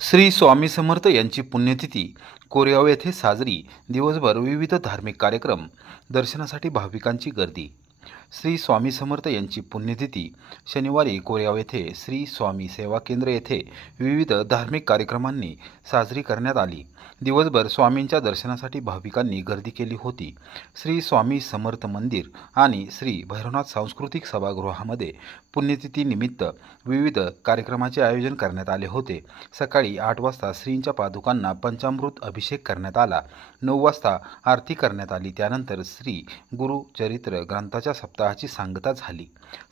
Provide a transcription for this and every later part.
श्री स्वामी समर्थ यांची पुण्यतिथी कोरेगाव येथे साजरी। दिवसभर विविध धार्मिक कार्यक्रम, दर्शनासाठी भाविकांची गर्दी। श्री स्वामी समर्थ यांची पुण्यतिथी शनिवारी कोरेगाव येथे श्री स्वामी सेवा केंद्र येथे विविध धार्मिक कार्यक्रमांनी साजरी करण्यात आली। दिवसभर स्वामींच्या दर्शनासाठी भाविकांनी गर्दी केली होती। श्री स्वामी समर्थ मंदिर आणि श्री भैरवनाथ सांस्कृतिक सभागृहामध्ये पुण्यतिथी निमित्त विविध कार्यक्रमाचे आयोजन करण्यात आले होते। सकाळी 8 वाजता श्रींच्या पादुकांना पंचामृत अभिषेक करण्यात आला। 9 वाजता आरती करण्यात आली। त्यानंतर श्री गुरुचरित्र ग्रंथाच्या सप्ताहाची सांगता झाली।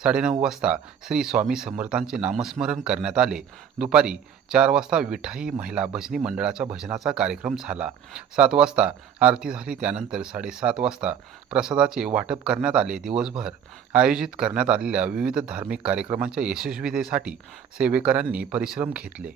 9:30 वाजता श्री स्वामी समर्थांचे नामस्मरण करण्यात आले। दुपारी 4 वाजता विठाई महिला भजनी मंडळाच्या भजनाचा कार्यक्रम झाला। 7 वाजता आरती झाली। त्यानंतर 7:30 वाजता प्रसादाचे वाटप करण्यात आले। दिवसभर आयोजित करण्यात आलेल्या विविध धार्मिक कार्यक्रमांच्या यशस्वीतेसाठी सेवेकरांनी परिश्रम घेतले।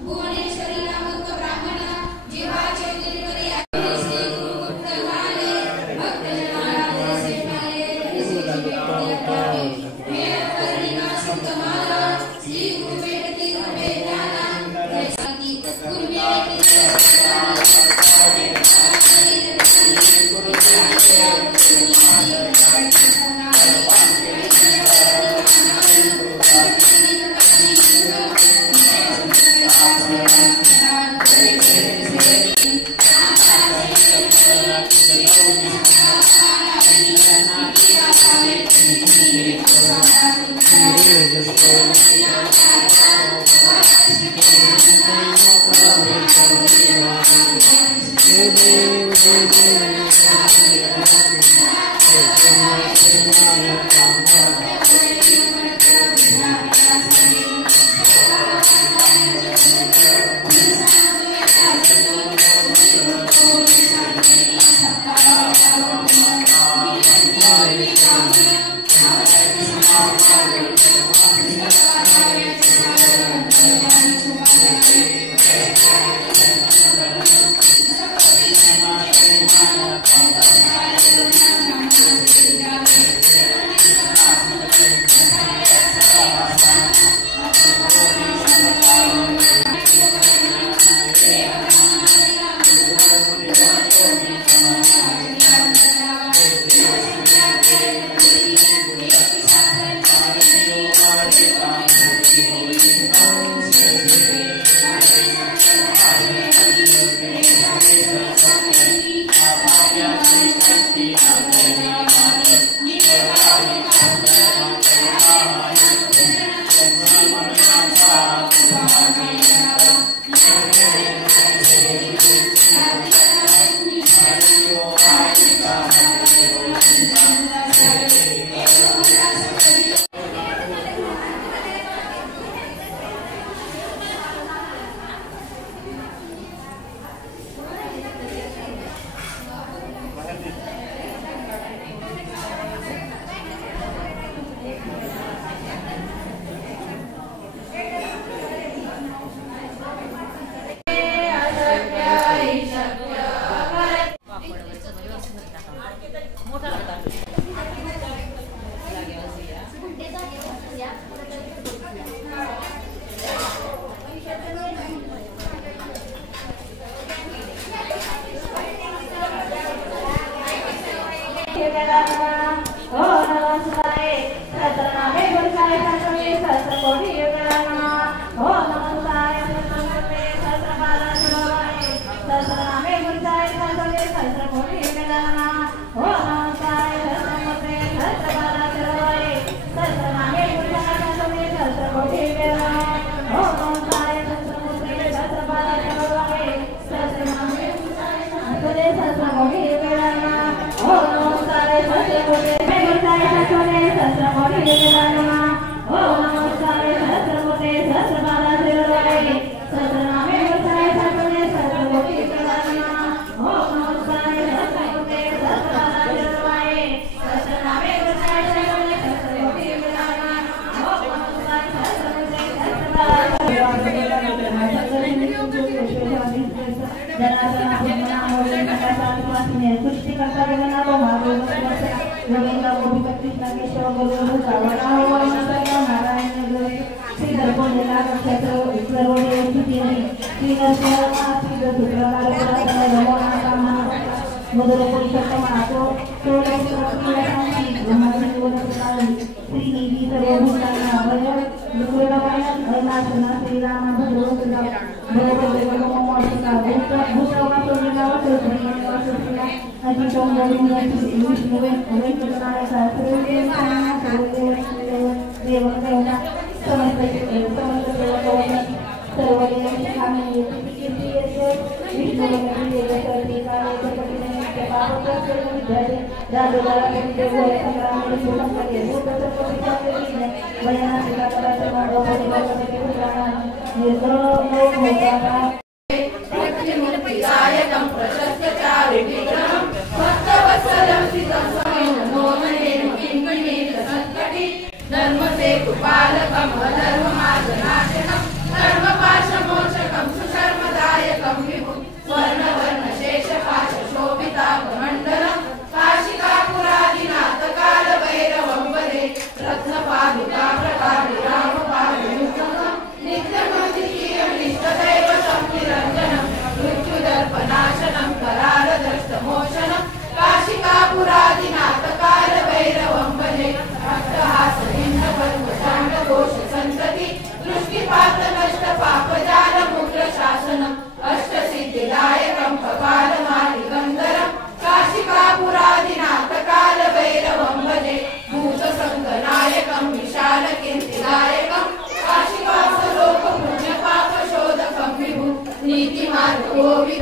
भुवनेश्वरी रत्नपादुका प्रकाशि रामपादुका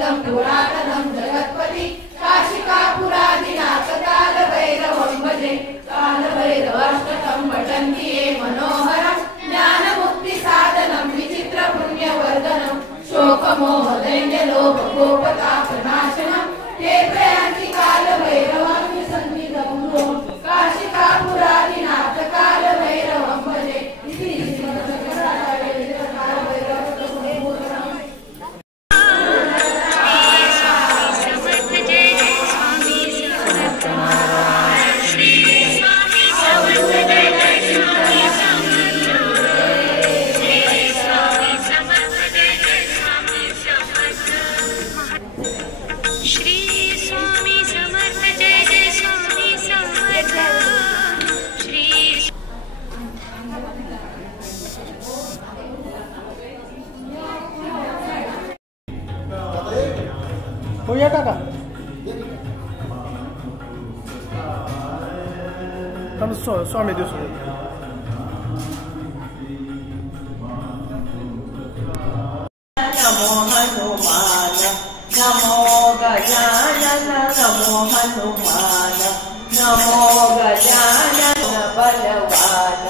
वेदं पुरातनं जगत्पति काशिकापुरादिनाथ कालभैरवं भजे कालभैरवाष्टकं पठन्ति ये मनोहरं ज्ञानमुक्तिसाधनं विचित्रपुण्यवर्धनं शोकमोहदैन्यलोभकोपतापनाशनं ये प्रयान्ति कालभैरवं विसन्निधं गुरुं काशिकापुरादिनाथ कालभैरवं भजे होया काका हम स्वामी दिवस नमो हनुमान नमो गजानन नमो हनुमान नमो गजानन बलवान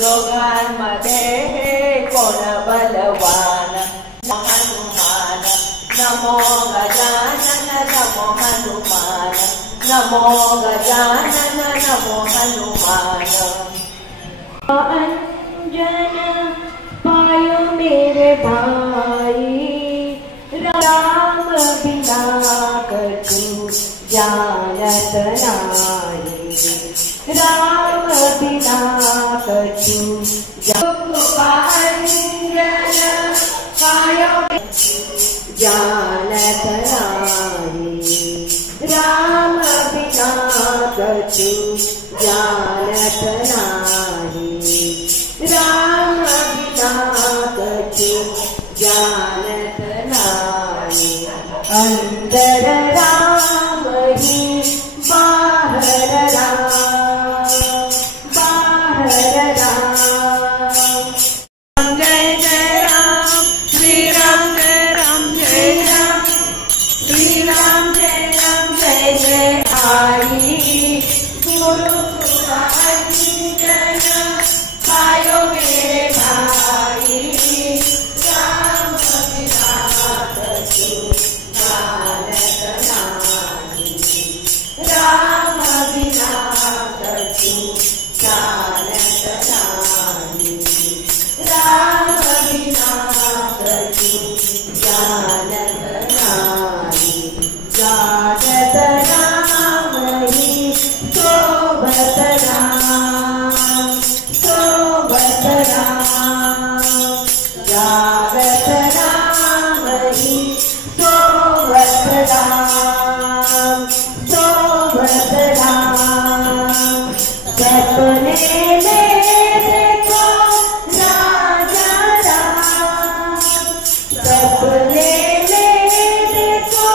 दोघांमध्ये कोण बलवान हनुमान नमो गजानन नमो हनुमान नमो गजानन नमो हनुमान अंजन पायो मेरे भाई राम बिना कछु जानत नाहि राम बिना कछु अंजन पायो जानत नाहि राम बिना कछु जानत नाहि राम बिना कछु जानत नाहि अंदर राम ही बाहर राम बाहर राम जय जय राम श्री राम जय राम जय राम श्री राम जय जय आई गुरु अंजन पायो मेरे भाई राम बिना कछु जानत नाहि राम बिना कछु जानत नाहि राम बिना कछु जानत नाहि जानत नाम ही शोभत राम शोभत राम जागत राम ही शोभत राम शोभत राम सपने में देखो राजा राम सपने में देखो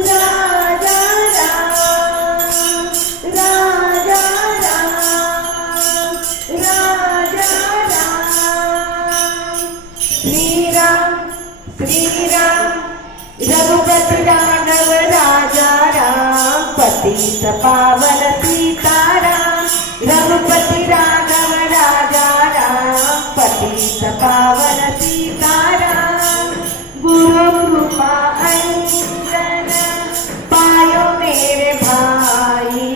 राजा राम राजा राम राजा राम श्री राम रघुपति राघव राजा राम पतित पावन सीताराम रघुपति राघव राजा राम पतित पावन सीताराम गुरु कृपा अंजन पायो मेरे भाई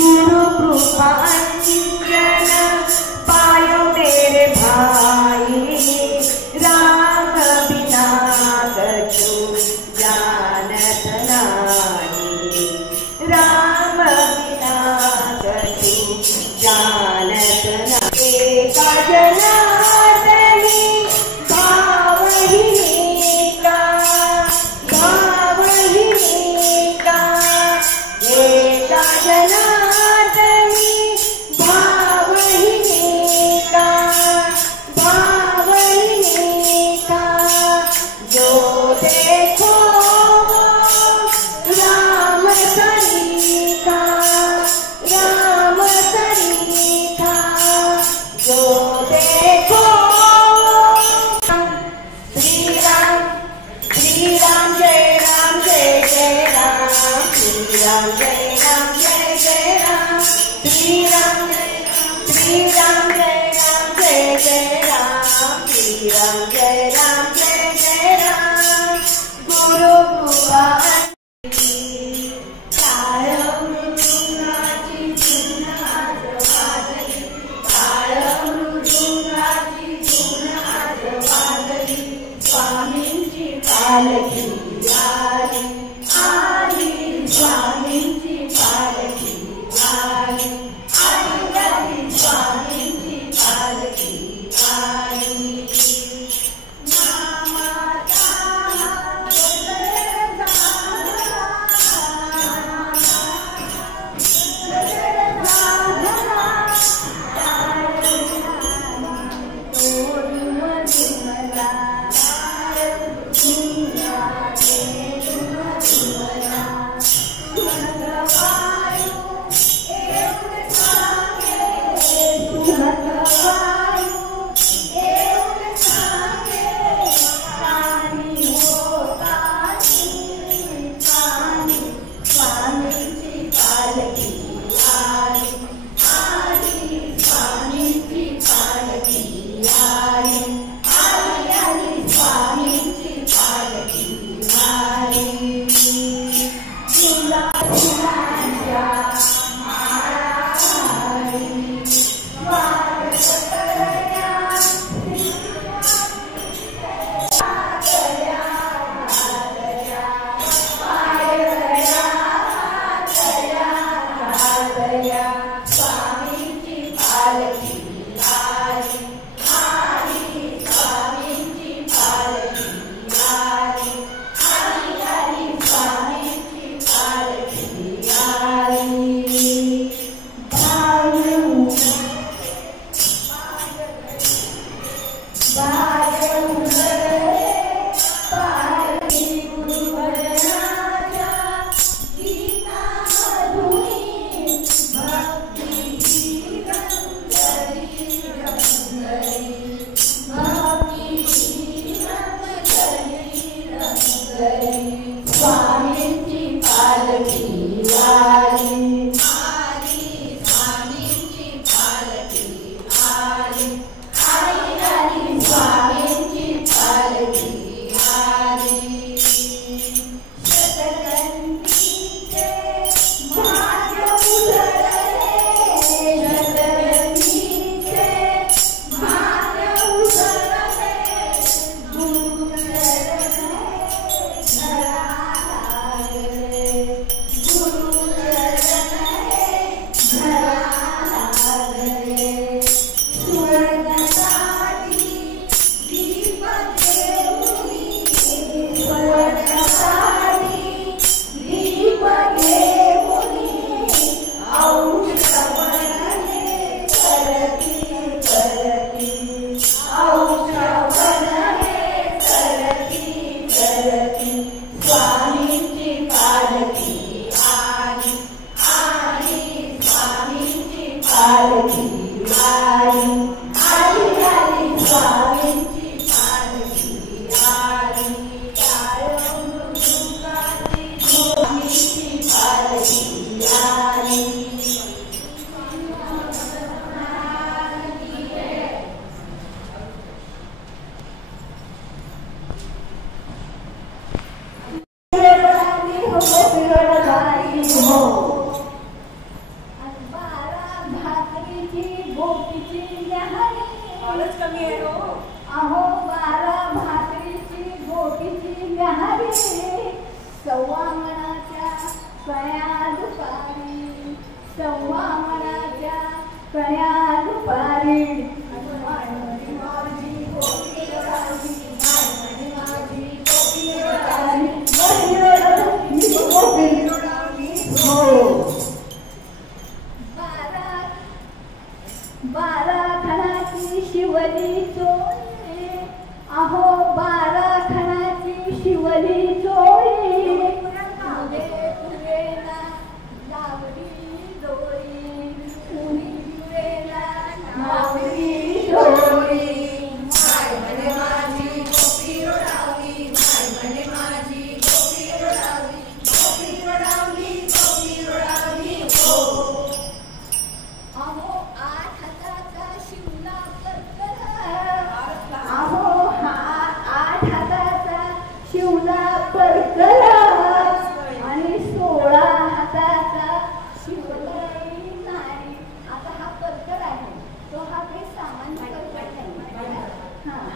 गुरु कृपा अंजन पायो मेरे भाई राम बिना कछु जानत नाहि राम स्वामींची पालखी आली आली स्वामींची पालखी आली आली आली स्वामींची पालखी आली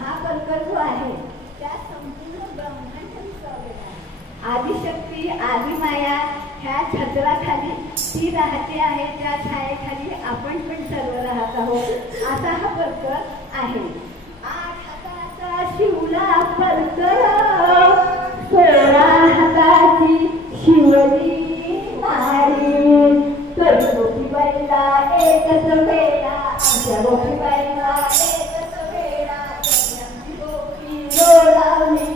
हा परकर जो आहे त्या आदिशक्ती आदिमाया ह्या छत्राखाली ती राहते आहे, त्या छायेखाली आपण पण सर्व राहत आहोत असा हा परकर आहे. 8 हाताचा शिवला परकर, 16 हाताची शिवली नारी. तर गोपीबाईला एकच वेळा, आमच्या गोपीबाईला एकच वेळा, गोपी रोडावली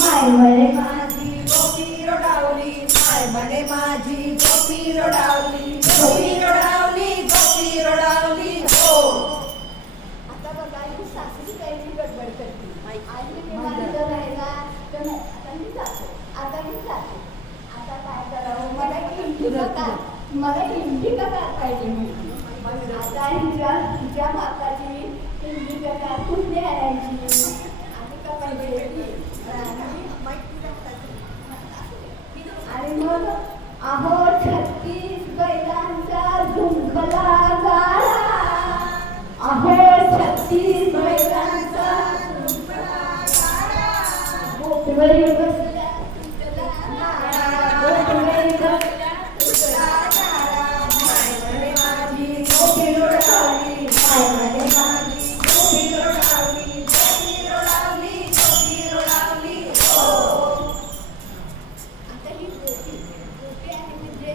माय म्हणे माझी गोपी रोडावली, माय म्हणे माझी गोपी रोडावली, गोपी रोडावली, गोपी रोडावली हो. आता बघा ही सासरी कायची गडबड करते. आई निवांत राहिला तर नाही, आता मी जातो, आता मी जातो. आता काय करावं, मला किमती का पाहिजे म्हणते. आता हिच्या बापाची किमती का कुठे आणायची आणि का पाहिजे. आणि मग अहो 36 बैलांचा झुंकला गाळा, अहो 36 बैलांचा झुंकला गाळा, गोपीबाई बसल्या तुटला नाळा, गोपीबाई बसल्या तुटला नाळा, माय म्हणे माझी गोपी रोडावली, माय म्हणे माझी गोपी रोडावली, गोपी रोडावली, गोपी रोडावली हो. आता ही गोपी आहे म्हणजे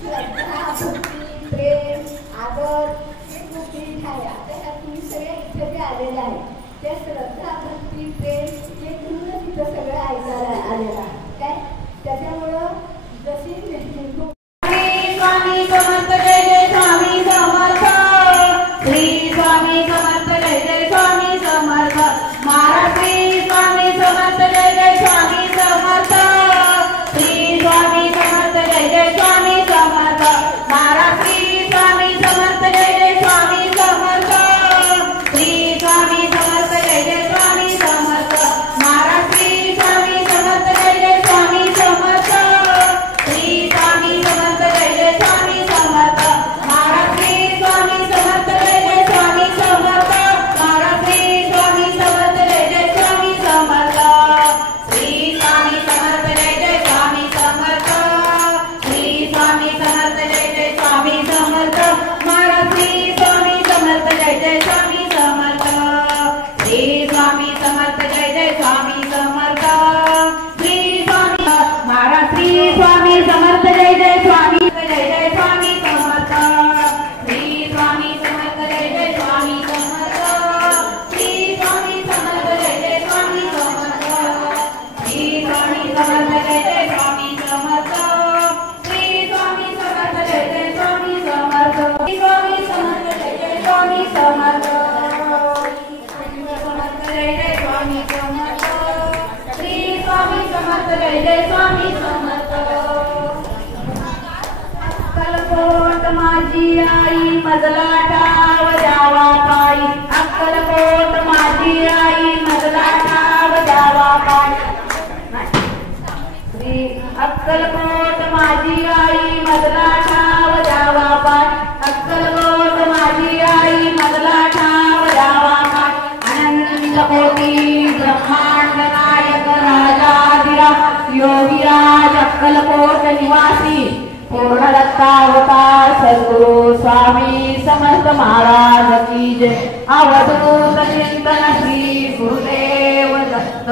श्रद्धा, भक्ती, प्रेम, आदर हे गोपी आहे. आता ह्या तुम्ही सगळे इथे जे आलेले आहे त्या श्रद्धा, भक्ती, प्रेम हे तुम्ही तिथं सगळं ऐकायला आलेलं आहे काय. त्याच्यामुळं जशी स्वामी समर्थ जय जय स्वामी समर्थ, श्री स्वामी समर्थ जय जय स्वामी समर्थ, महाराज श्री स्वामी समर्थ जय जय स्वामी समर्थ, श्री स्वामी समर्थ जय जय स्वामी समर्थ, महाराज श्री स्वामी समर्थ जय जय स्वामी समर्थ, श्री स्वामी समर्थ जय जय स्वामी समर्थ, महाराज श्री स्वामी समर्थ जय जय स्वामी समर्थ, श्री स्वामी समर्थ जय जय स्वामी समर्थ, महाराज श्री स्वामी समर्थ जय जय स्वामी समर्थ, महाराज श्री स्वामी समर्थ जय जय स्वामी समर्थ, श्री स्वामी समर्थ जय जय स्वामी समर्थ, श्री स्वामी समर्थ जय जय स्वामी समर्थ, महाराज श्री स्वामी समर्थ जय जय स्वामी समर्थ, श्री स्वामी समर्थ जय जय स्वामी समर्थ, श्री स्वामी महाराज श्री स्वामी समर्थ जय जय स्वामी जय जय स्वामी समर्थ, श्री स्वामी समर्थ जय जय स्वामी समर्थ, श्री स्वामी समर्थ जय जय स्वामी समर्थ, श्री स्वामी समर्थ जय जय स्वामी समर्थ, श्री स्वामी समर्थ जय जय स्वामी समर्थ, श्री स्वामी समर्थ जय जय स्वामी समर्थ, समर्थ जय जय स्वामी समर्थ, श्री स्वामी समर्थ जय जय स्वामी समर्थ. अक्कलकोट माझी आई मजला टाव जावा पायी, अक्कलकोट माझी आई मजला टाव जावा पायी, श्री अक्कलकोट माझी आई मजला ठाव जावा पायी, अक्कलकोट माझी आई मजला ठाव जावा पायी, अनंत कोटी ब्रह्मांड नायक राजाधिराज योगीराज अक्कलकोट निवासी पूर्ण दत्तावतार सद्गुरु स्वामी समर्थ महाराज की जय. अवधूत चिंतन श्री गुरुदेव दत्त.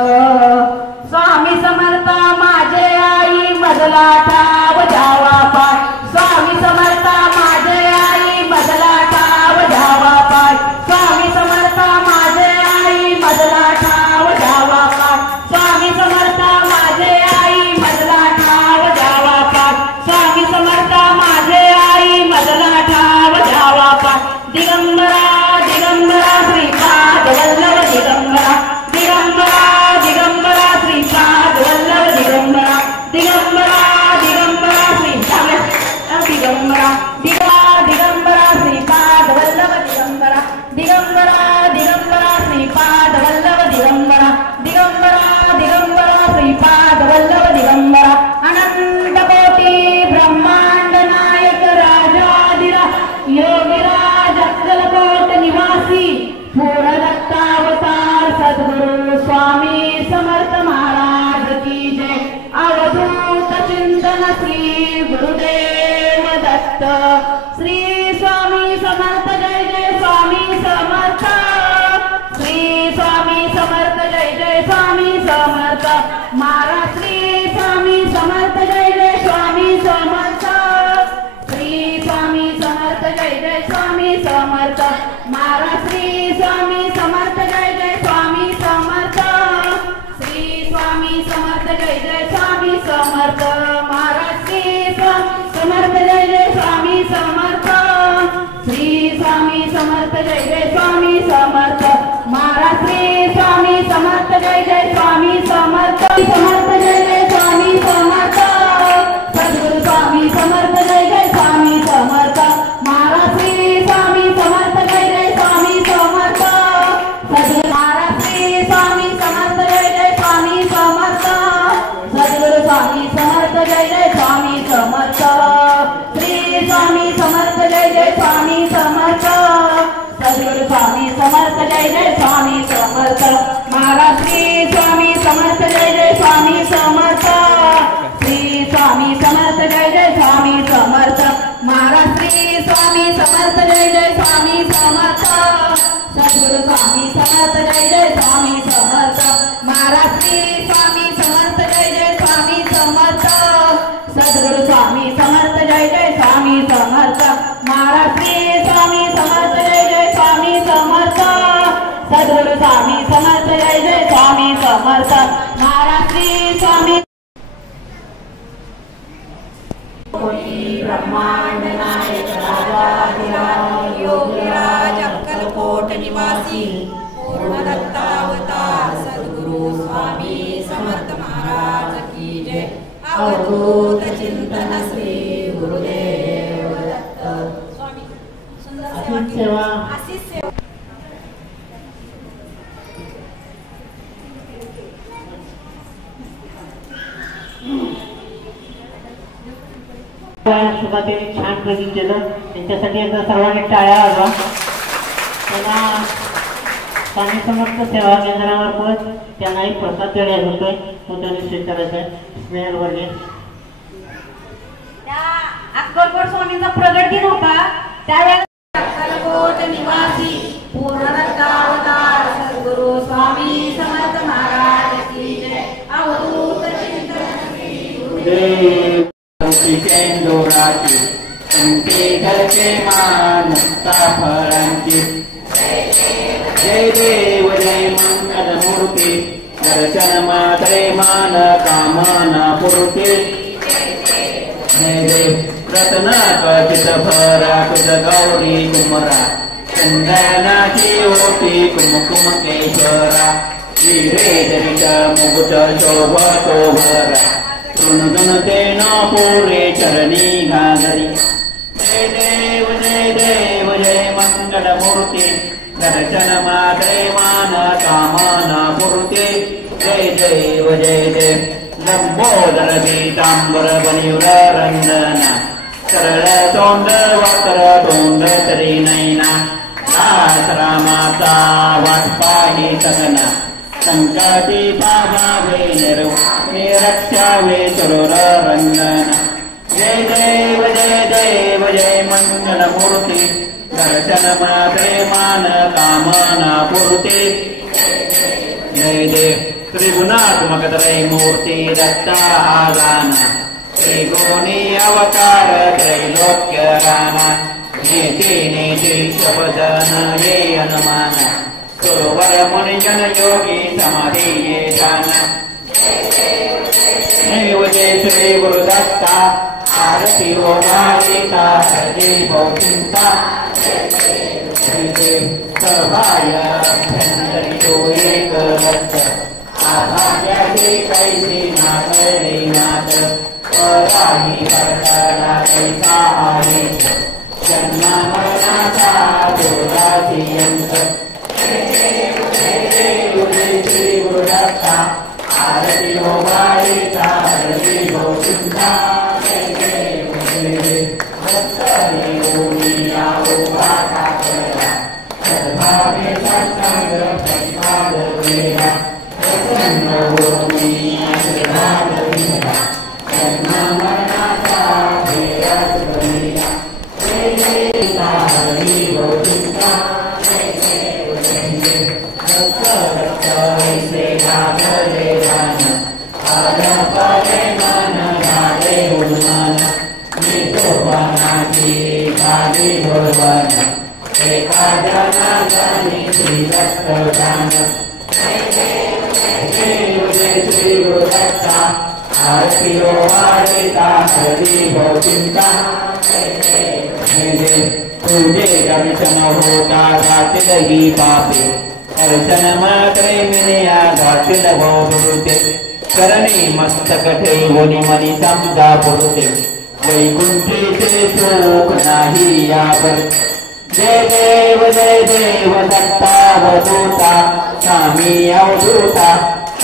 स्वामी समर्थ माझे आई मजला ठाव जावा पाय, स्वामी समर्थ माझे आई मजला ठाव जावा पाय, स्वामी समर्थ माझे आई मजला ठाव जावा पाय, स्वामी समर्थ माझे आई मजला ठाव जावा पाय, स्वामी समर्थ माझे आई मजला ठाव जावा पाय. दिगंबरा दिगंबरा श्रीपाद वल्लभ दिगंबरा दिगंबरा दिगंबरा दत्त. श्री स्वामी समर्थ जय जय स्वामी समर्थ. श्री स्वामी समर्थ जय जय स्वामी समर्थ. महाराज श्री स्वामी समर्थ जय जय स्वामी समर्थ. श्री स्वामी समर्थ जय जय स्वामी समर्थ. महाराज श्री स्वामी समर्थ जय जय स्वामी समर्थ. श्री स्वामी समर्थ जय जय स्वामी समर्थ. महाराज श्री स्वामी समर्थ जय जय स्वामी समर्थ. श्री स्वामी समर्थ जय जय स्वामी समर्थ. महाराज श्री स्वामी समर्थ जय जय स्वामी समर्थ. समर्थ जय जय स्वामी समर्थ. सद्गुरु स्वामी समर्थ जय जय स्वामी समर्थ. महाराज श्री स्वामी समर्थ जय जय स्वामी समर्थ. सद्गुरु महाराज श्री स्वामी समर्थ जय जय स्वामी समर्थ. सद्गुरु स्वामी समर्थ जय जय स्वामी समर्थ. श्री स्वामी समर्थ जय जय स्वामी समर्थ. सद्गुरु स्वामी समर्थ जय जय स्वामी समर्थ. महाराज श्री स्वामी समर्थ जय जय स्वामी समर्थ. श्री स्वामी समर्थ जय जय स्वामी समर्थ. महाराज श्री स्वामी समर्थ जय जय स्वामी समर्थ. सद्गुरु स्वामी समर्थ जय जय स्वामी समर्थ. महाराज श्री स्वामी समर्थ जय जय स्वामी समर्थ. सद्गुरु स्वामी समर्थ जय जय स्वामी समर्थ. महाराज श्री स्वामी समर्थ जय जय स्वामी समर्थ. सद्गुरु स्वामी समर्थ जय जय स्वामी समर्थ. महाराज श्री स्वामी ब्रह्मांड नायक राजाधिराज योगीराज अक्कलकोट निवासी पूर्णदत्तावतार सद्गुरु स्वामी समर्थ महाराज की जय. अवधूत चिंतन श्री गुरुदेव दत्त. स्वामी सुंदर सेवा आशीष सेवा. सुरुवातीने छान प्रेझेंट केलं. त्यांच्यासाठी एकदा सर्वांनी टाळ्या वाजवा. त्यांना स्वामी समर्थ सेवा केंद्रामार्फत त्यांनाही प्रसाद देण्यात होतोय. तो त्यांनी स्वीकारायचा आहे. स्नेहल वर्गे त्या अक्कलकोट स्वामींचा प्रगट दिन होता त्यावेळेला अक्कलकोट निवासी पूर्णदत्तावतार सद्गुरु स्वामी समर्थ महाराज की जय. अवधूत चिंतन श्री गुरुदेव. केंदुराची संते घरचे मान मुक्ता फळांची. जय देव जय मंगल मूर्ती. दर्शन मात्रे मान कामना पूर्ती. जय देव रत्न कचित भरा कुज गौरी कुमरा. चंदनाची ओटी कुमकुम केशरा. हिरे जरित मुकुट शोभतो भरा. तुन तेन पूरे चरणी घागरी. जय देव जय मंगल मूर्ती. दर्शन मात्रे मान कामना पूर्ती. जय देव लंबोदर पीतांबर बलियुर रंजना. सरळ तोंड वक्र तोंड तरी नैना. आसरा माता वाट पाही सगना. संकटी पाहावे निरक्षावे चरुर रंजना. जय देव जय मंगल मूर्ती. दर्शन मात्रे मान कामना पूर्ती. जय देव त्रिगुणात्मक त्रैमूर्ती दत्ता आगाना. त्रिगुणी अवतार त्रैलोक्य रामा. नीति नीति शब्दन ये अनुमाना. सुरवर मुनिजन योगी समाधि ये जाना. जय श्री गुरुदत्ता. आरती हो मालिका हरि हो चिंता. सभाय तो एक दत्त. आभाग्याची कैसी नाथरी नाथ. पराही परताला कैसा आहे. जन्म मरणाचा दोराची यंत्र. श्री गुरुदत्ता. आरती हो मालिका हरि हो चिंता. तुझे दर्शन होता घातील ही पापे दर्शन मात्रे मिनिया घातील भोवते करणे मस्तक ठेवणी मनी समजा पुरते वैकुंठीचे शोक नाही यावर जय देव दत्तावधूता स्वामी अवधूता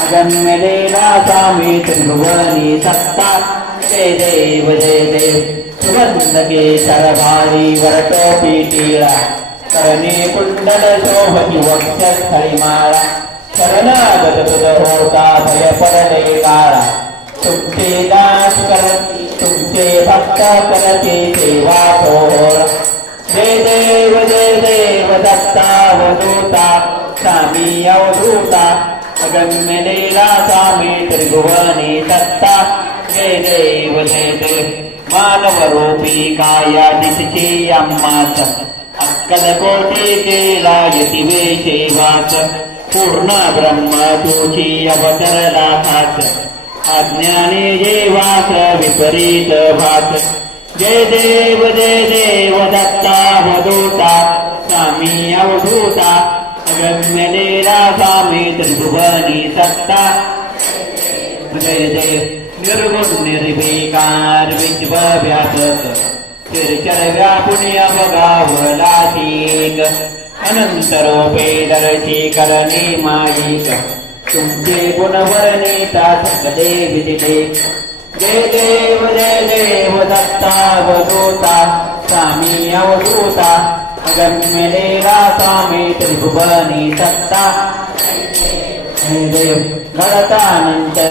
अगम्यलेला स्वामी त्रिभुवनी सत्ता जय देव सुगंध केशर भारी वरटोपी टीळा करणे कुंडल शोभती वक्षस्थळी माळा शरणागत तुझ होता भय पडले काळा तुमचे दास करती तुमचे भक्त करते सेवा थोर जय देव दत्तावधूता स्वामी अवधूता अगम्यलेला स्वामी त्रिभुवनी सत्ता जय देव मानवरूपी काया दिसची अम्माच अक्कल कोटी केला यतिवेशे वाच पूर्ण ब्रह्म तुझी अवतरला भास अज्ञानी जेवास विपरीत भास जय देव दत्तावधूता स्वामी अवधूता अगम्यलेला स्वामी त्रिभुवनी सत्ता जय निर्गुण निर्विकार विश्वव्यापक चिरचर व्यापुनी अवगावला शीक अनंत रूपे दर्शी करणे माईक तुमचे गुणवर्णिता सकले विदिते जय देव दत्तावधूता स्वामी अवधूता अगम्यलेला स्वामी त्रिभुवनी सत्ता जय देव घडतानंतर